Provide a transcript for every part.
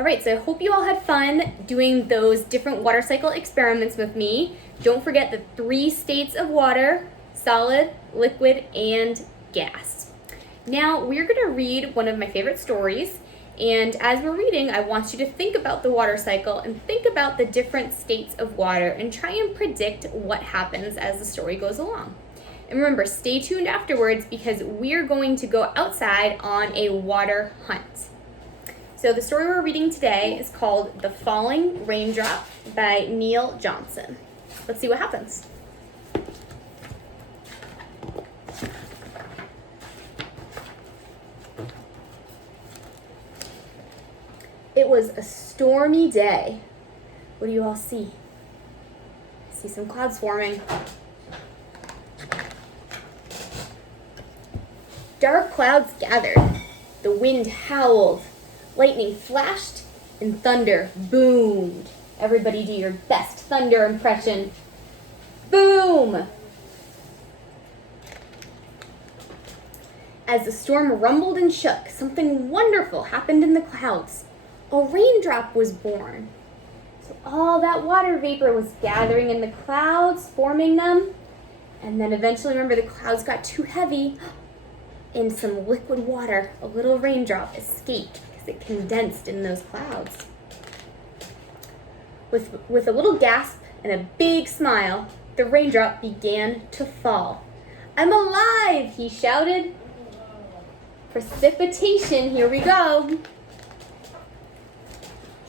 All right, so I hope you all had fun doing those different water cycle experiments with me. Don't forget the 3 states of water: solid, liquid, and gas. Now we're going to read one of my favorite stories, and as we're reading, I want you to think about the water cycle and think about the different states of water and try and predict what happens as the story goes along. And remember, stay tuned afterwards because we're going to go outside on a water hunt. So the story we're reading today is called The Falling Raindrop by Neil Johnson. Let's see what happens. It was a stormy day. What do you all see? I see some clouds forming. Dark clouds gathered. The wind howled. Lightning flashed and thunder boomed. Everybody do your best thunder impression. Boom! As the storm rumbled and shook, something wonderful happened in the clouds. A raindrop was born. So all that water vapor was gathering in the clouds, forming them. And then eventually, remember, the clouds got too heavy and some liquid water, a little raindrop, escaped. It condensed in those clouds. With a little gasp and a big smile, the raindrop began to fall. "I'm alive!" he shouted. Precipitation, here we go.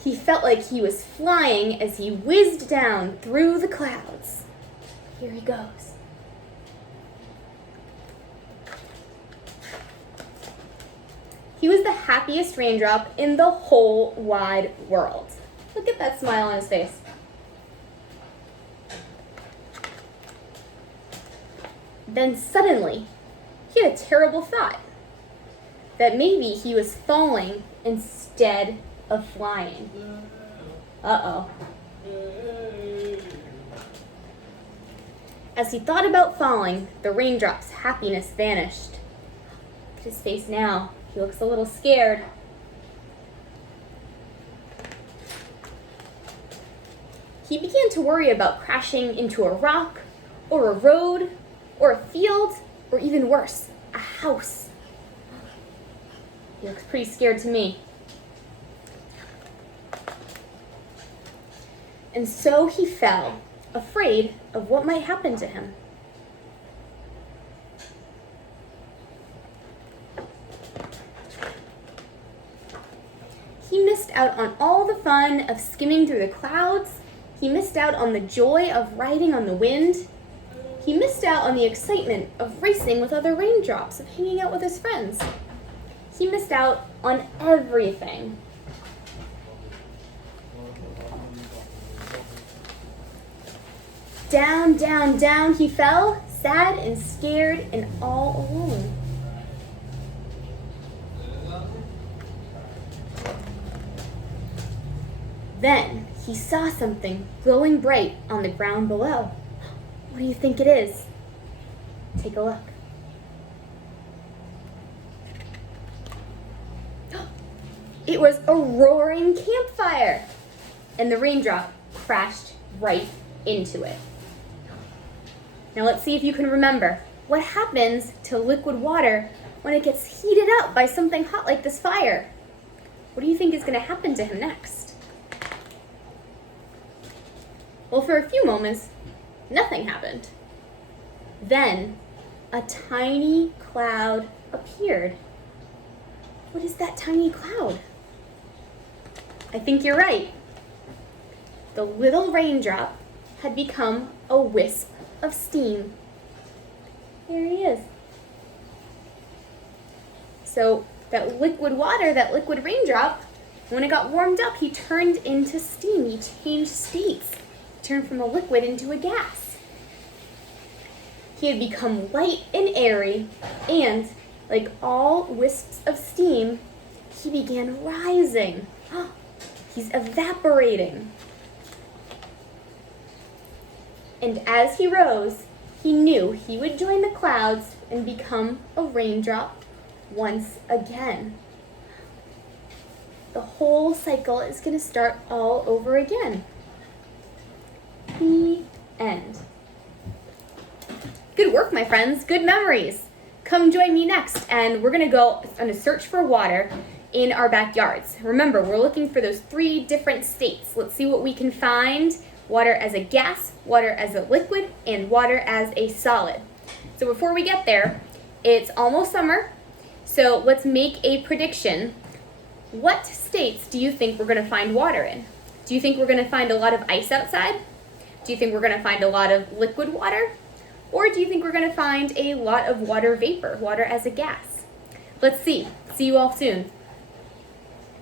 He felt like he was flying as he whizzed down through the clouds. Here he goes. He was the happiest raindrop in the whole wide world. Look at that smile on his face. Then suddenly, he had a terrible thought. That maybe he was falling instead of flying. Uh-oh. As he thought about falling, the raindrop's happiness vanished. Look at his face now. He looks a little scared. He began to worry about crashing into a rock, or a road, or a field, or even worse, a house. He looks pretty scared to me. And so he fell, afraid of what might happen to him. He missed out on all the fun of skimming through the clouds. He missed out on the joy of riding on the wind. He missed out on the excitement of racing with other raindrops, of hanging out with his friends. He missed out on everything. Down, down, down he fell, sad and scared and all alone. Then he saw something glowing bright on the ground below. What do you think it is? Take a look. It was a roaring campfire, and the raindrop crashed right into it. Now let's see if you can remember. What happens to liquid water when it gets heated up by something hot like this fire? What do you think is going to happen to him next? Well, for a few moments, nothing happened. Then, a tiny cloud appeared. What is that tiny cloud? I think you're right. The little raindrop had become a wisp of steam. There he is. So that liquid water, that liquid raindrop, when it got warmed up, he turned into steam. He changed states. Turned from a liquid into a gas. He had become light and airy, and like all wisps of steam, he began rising. He's evaporating. And as he rose, he knew he would join the clouds and become a raindrop once again. the whole cycle is going to start all over again. The end. Good work, my friends. Good memories. Come join me next, and we're going to go on a search for water in our backyards. Remember, we're looking for those 3 different states. Let's see what we can find. Water as a gas, water as a liquid, and water as a solid. So before we get there, it's almost summer, so let's make a prediction. What states do you think we're going to find water in? Do you think we're going to find a lot of ice outside? Do you think we're going to find a lot of liquid water? Or do you think we're going to find a lot of water vapor, water as a gas? Let's see. See you all soon.